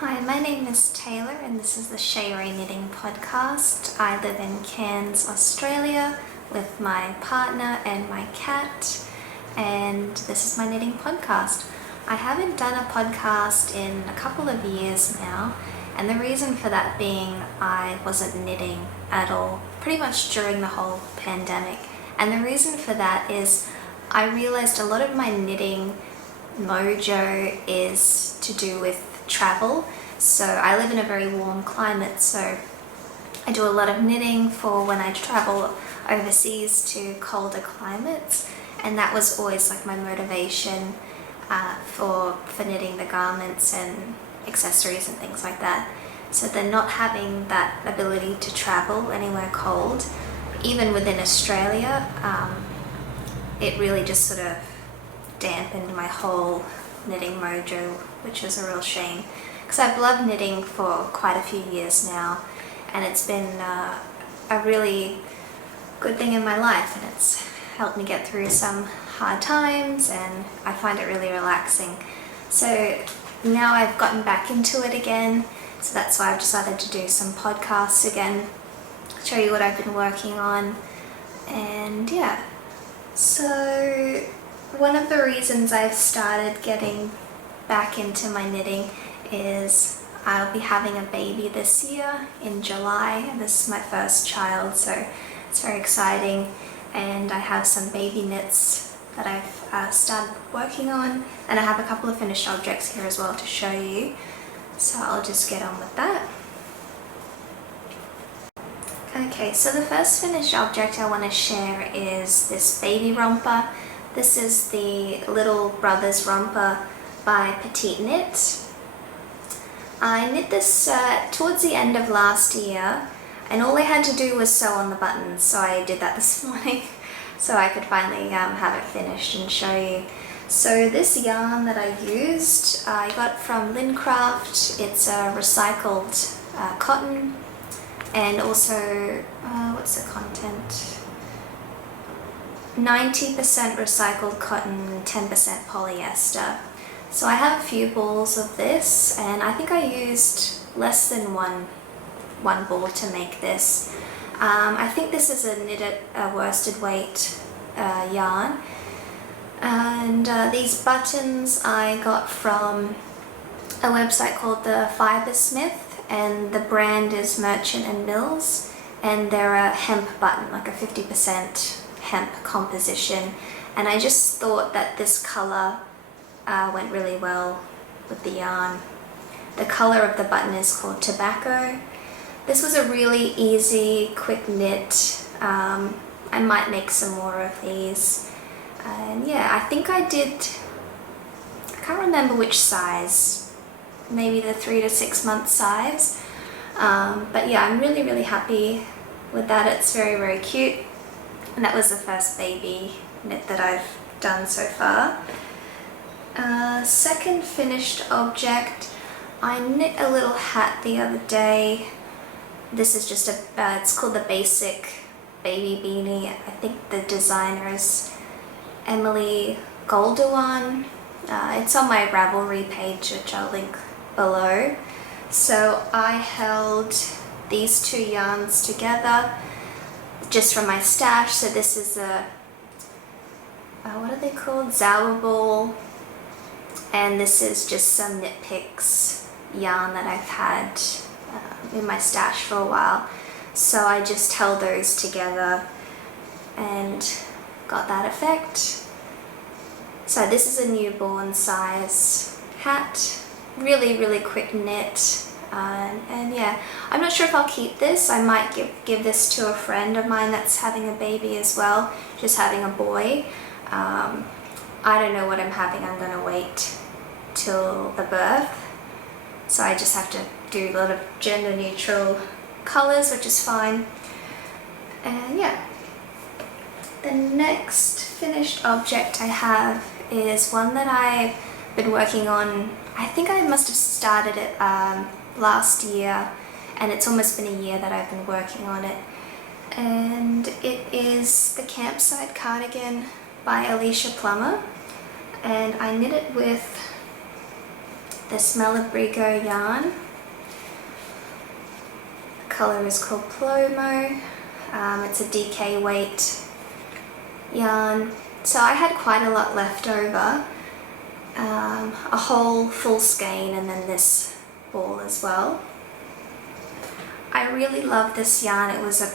Hi, my name is Taylor and this is the Shayray Knitting Podcast. I live in Cairns, Australia with my partner and my cat, and this is my knitting podcast. I haven't done a podcast in a couple of years now, and the reason for that being I wasn't knitting at all pretty much during the whole pandemic. And the reason for that is I realized a lot of my knitting mojo is to do with travel. So I live in a very warm climate, so I do a lot of knitting for when I travel overseas to colder climates, and that was always like my motivation for knitting the garments and accessories and things like that. So then not having that ability to travel anywhere cold, even within Australia, it really just sort of dampened my whole knitting mojo, which is a real shame because I've loved knitting for quite a few years now, and it's been a really good thing in my life, and it's helped me get through some hard times, and I find it really relaxing. So now I've gotten back into it again, so that's why I've decided to do some podcasts again, show you what I've been working on, and yeah. So one of the reasons I've started getting back into my knitting is I'll be having a baby this year in July, and this is my first child, so it's very exciting, and I have some baby knits that I've started working on, and I have a couple of finished objects here as well to show you, so I'll just get on with that. Okay, so the first finished object I want to share is this baby romper. This is the Little Brothers Romper by Petite Knit. I knit this towards the end of last year, and all I had to do was sew on the buttons, so I did that this morning so I could finally have it finished and show you. So this yarn that I used, I got from Lincraft. It's a recycled cotton, and also, what's the content? 90% recycled cotton, 10% polyester. So I have a few balls of this, and I think I used less than one ball to make this. I think this is a knitted worsted weight yarn, and these buttons I got from a website called the Fibersmith, and the brand is Merchant and Mills, and they're a hemp button, like a 50% hemp composition, and I just thought that this color went really well with the yarn. The color of the button is called Tobacco. This was a really easy, quick knit. I might make some more of these, and yeah, I think I can't remember which size, maybe the 3 to 6 month size, but yeah, I'm really happy with that. It's very cute. And that was the first baby knit that I've done so far. Second finished object, I knit a little hat the other day. This is just it's called the Basic Baby Beanie. I think the designer is Emily Goldewan. It's on my Ravelry page, which I'll link below. So I held these two yarns together just from my stash. So this is a, what are they called? Zower ball. And this is just some Knit Picks yarn that I've had in my stash for a while. So I just held those together and got that effect. So this is a newborn size hat. Really quick knit. And yeah, I'm not sure if I'll keep this. I might give this to a friend of mine that's having a baby as well, just having a boy. I don't know what I'm having. I'm gonna wait till the birth, so I just have to do a lot of gender neutral colors, which is fine. And yeah, the next finished object I have is one that I've been working on. I think I must have started it last year, and it's almost been a year that I've been working on it, and it is the Campsite Cardigan by Alicia Plummer, and I knit it with this Malabrigo yarn. The colour is called Plummer. It's a DK weight yarn. So I had quite a lot left over. A whole full skein and then this ball as well. I really love this yarn. It was a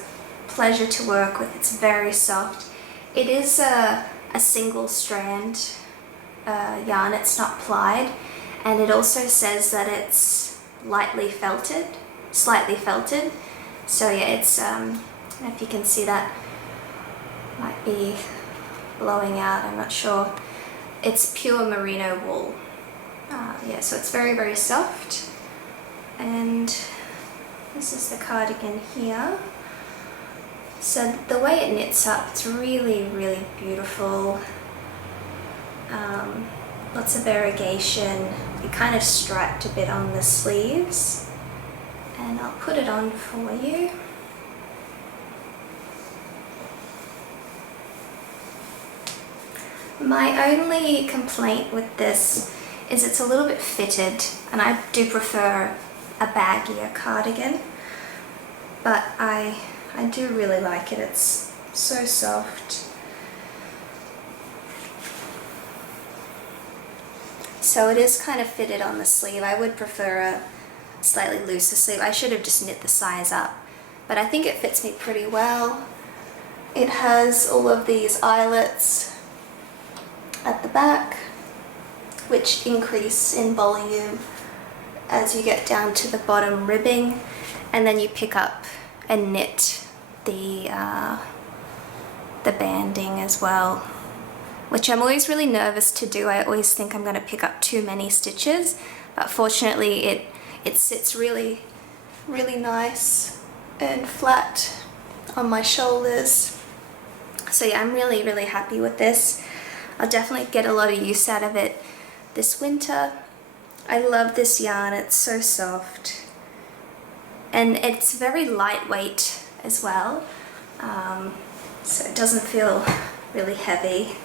pleasure to work with. It's very soft. It is a single strand yarn. It's not plied, and it also says that it's slightly felted. So yeah, it's I don't know if you can see that, might be blowing out, I'm not sure. It's pure merino wool. Yeah, so it's very, very soft. And this is the cardigan here. So the way it knits up, it's really, really beautiful. Lots of variegation. It kind of striped a bit on the sleeves. And I'll put it on for you. My only complaint with this is it's a little bit fitted, and I do prefer a baggier cardigan, but I do really like it. It's so soft. So it is kind of fitted on the sleeve. I would prefer a slightly looser sleeve. I should have just knit the size up, but I think it fits me pretty well. It has all of these eyelets at the back, which increase in volume as you get down to the bottom ribbing, and then you pick up and knit the banding as well, which I'm always really nervous to do. I always think I'm going to pick up too many stitches, but fortunately it sits really, really nice and flat on my shoulders. So yeah, I'm really, really happy with this. I'll definitely get a lot of use out of it this winter. I love this yarn. It's so soft. And it's very lightweight as well. So it doesn't feel really heavy.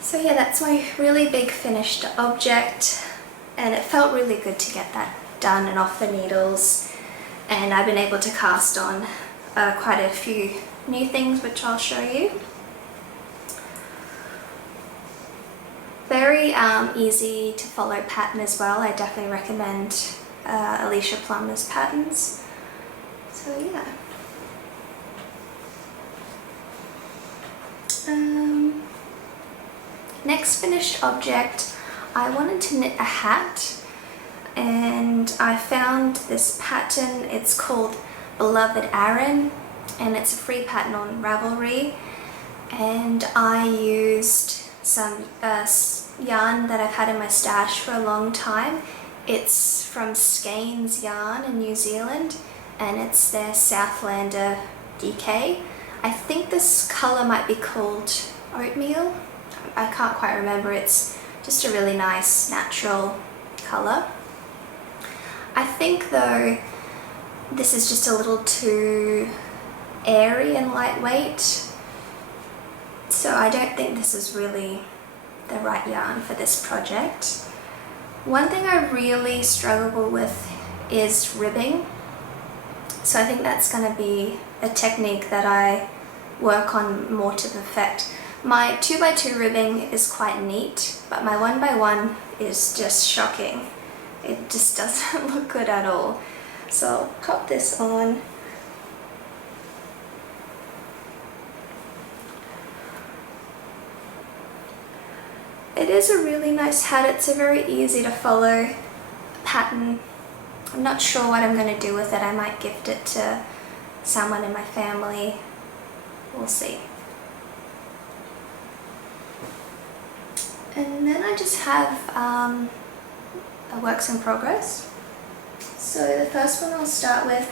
So yeah, that's my really big finished object. And it felt really good to get that done and off the needles. And I've been able to cast on quite a few new things, which I'll show you. Very easy to follow pattern as well. I definitely recommend Alicia Plummer's patterns. So yeah. Next finished object, I wanted to knit a hat, and I found this pattern. It's called Beloved Aaron, and it's a free pattern on Ravelry, and I used some yarn that I've had in my stash for a long time. It's from Skeins Yarn in New Zealand, and it's their Southlander DK. I think this colour might be called Oatmeal. I can't quite remember. It's just a really nice natural colour. I think though this is just a little too airy and lightweight, so I don't think this is really the right yarn for this project. One thing I really struggle with is ribbing, so I think that's going to be a technique that I work on more to perfect. My 2x2 ribbing is quite neat, but my 1x1 is just shocking. It just doesn't look good at all. So I'll pop this on. It is a really nice hat. It's a very easy to follow pattern. I'm not sure what I'm going to do with it. I might gift it to someone in my family. We'll see. And then I just have a works in progress. So the first one I'll start with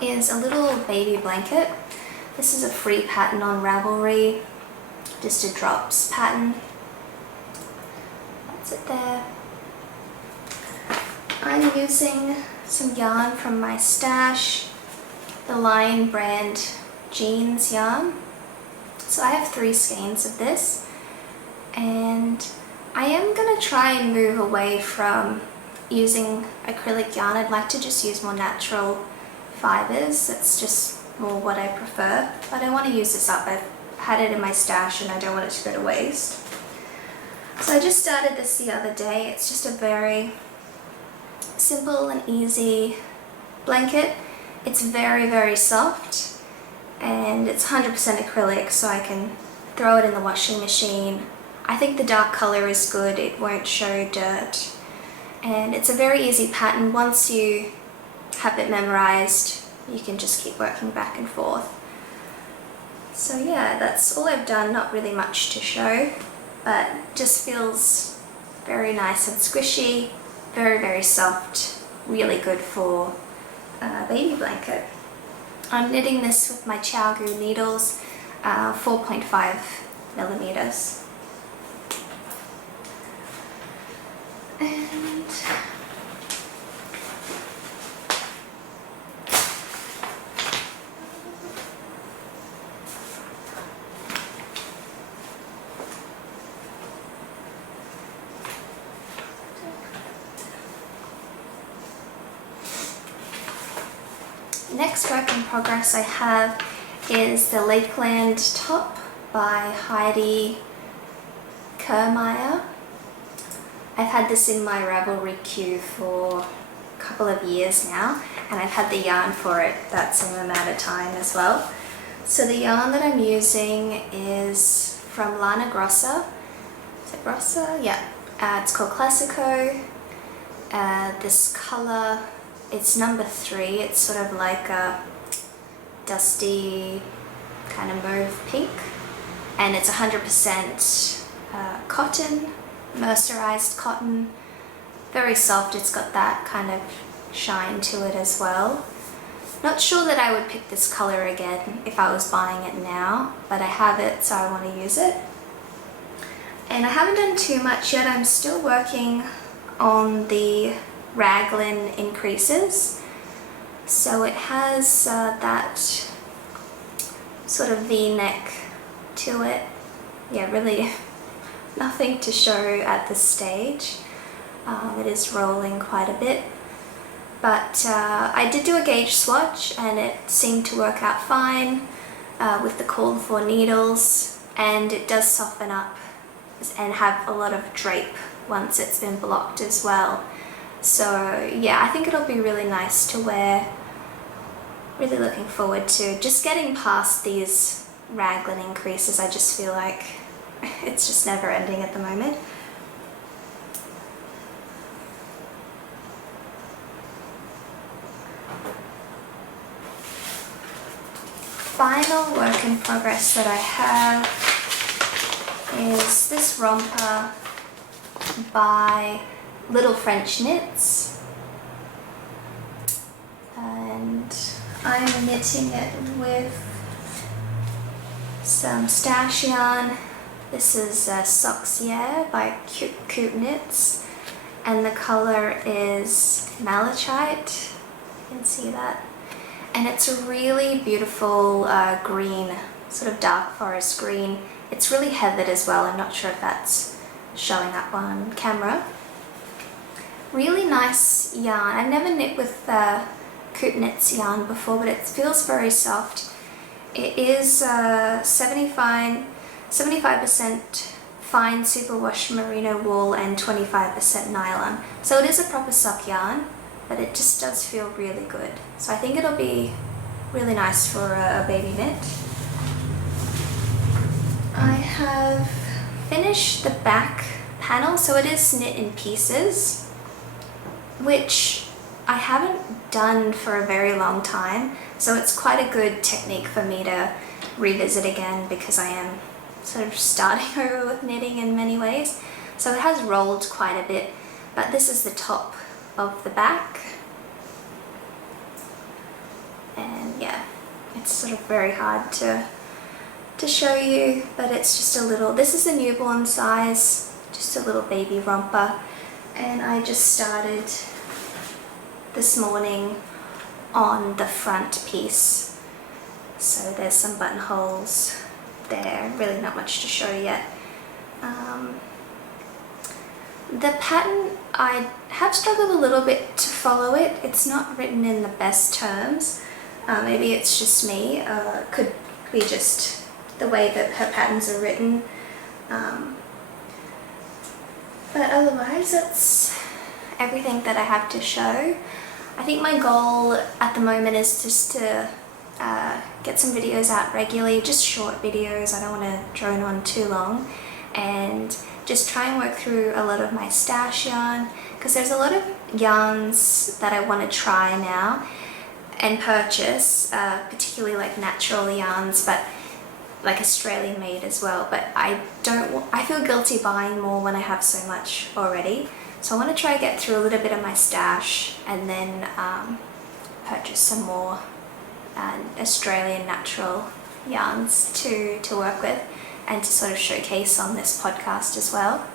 is a little baby blanket. This is a free pattern on Ravelry, just a drops pattern. That's it there. I'm using some yarn from my stash, the Lion brand jeans yarn. So I have 3 skeins of this, and I I am going to try and move away from using acrylic yarn. I'd like to just use more natural fibers. It's just more what I prefer. But I want to use this up. I've had it in my stash and I don't want it to go to waste. So I just started this the other day. It's just a very simple and easy blanket. It's very, very soft and it's 100% acrylic, so I can throw it in the washing machine. I think the dark color is good. It won't show dirt. And it's a very easy pattern. Once you have it memorized, you can just keep working back and forth. So yeah, that's all I've done. Not really much to show, but just feels very nice and squishy, very, very soft, really good for a baby blanket. I'm knitting this with my ChowGoo needles, 4.5 millimeters. And next work in progress I have is the Lakeland top by Heidi, Kermeyer. I've had this in my Ravelry queue for a couple of years now, and I've had the yarn for it that same amount of time as well. So the yarn that I'm using is from Lana Grossa. Is it Grossa? Yeah. It's called Classico. This color, it's number 3. It's sort of like a dusty kind of mauve pink, and it's 100% cotton, mercerized cotton, very soft. It's got that kind of shine to it as well. Not sure that I would pick this color again if I was buying it now, but I have it, so I want to use it. And I haven't done too much yet. I'm still working on the raglan increases. So it has that sort of V-neck to it. Yeah, really nothing to show at this stage. It is rolling quite a bit. But I did do a gauge swatch and it seemed to work out fine with the called for needles, and it does soften up and have a lot of drape once it's been blocked as well. So yeah, I think it'll be really nice to wear. Really looking forward to just getting past these raglan increases. I just feel like it's just never ending at the moment. Final work in progress that I have is this romper by Little French Knits, and I'm knitting it with some stash yarn. This is Soxier by Coop Knits, and the color is Malachite. You can see that. And it's a really beautiful green, sort of dark forest green. It's really heathered as well. I'm not sure if that's showing up on camera. Really nice yarn. I've never knit with Coop Knits yarn before, but it feels very soft. It is 75% fine superwash merino wool and 25% nylon. So it is a proper sock yarn, but it just does feel really good. So I think it'll be really nice for a baby knit. I have finished the back panel, so it is knit in pieces, which I haven't done for a very long time. So it's quite a good technique for me to revisit again, because I am sort of starting over with knitting in many ways. So it has rolled quite a bit, but this is the top of the back. And yeah, it's sort of very hard to show you, but it's just a little, this is a newborn size, just a little baby romper. And I just started this morning on the front piece. So there's some buttonholes there, really not much to show yet. The pattern, I have struggled a little bit to follow it. It's not written in the best terms. Maybe it's just me. Could be just the way that her patterns are written. But otherwise, that's everything that I have to show. I think my goal at the moment is just to get some videos out regularly, just short videos. I don't want to drone on too long, and just try and work through a lot of my stash yarn, because there's a lot of yarns that I want to try now and purchase, particularly like natural yarns, but like Australian made as well. But I feel guilty buying more when I have so much already. So I want to try to get through a little bit of my stash and then purchase some more Australian natural yarns to work with and to sort of showcase on this podcast as well.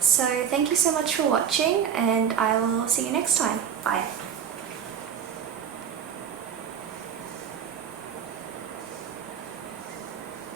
So thank you so much for watching, and I will see you next time. Bye.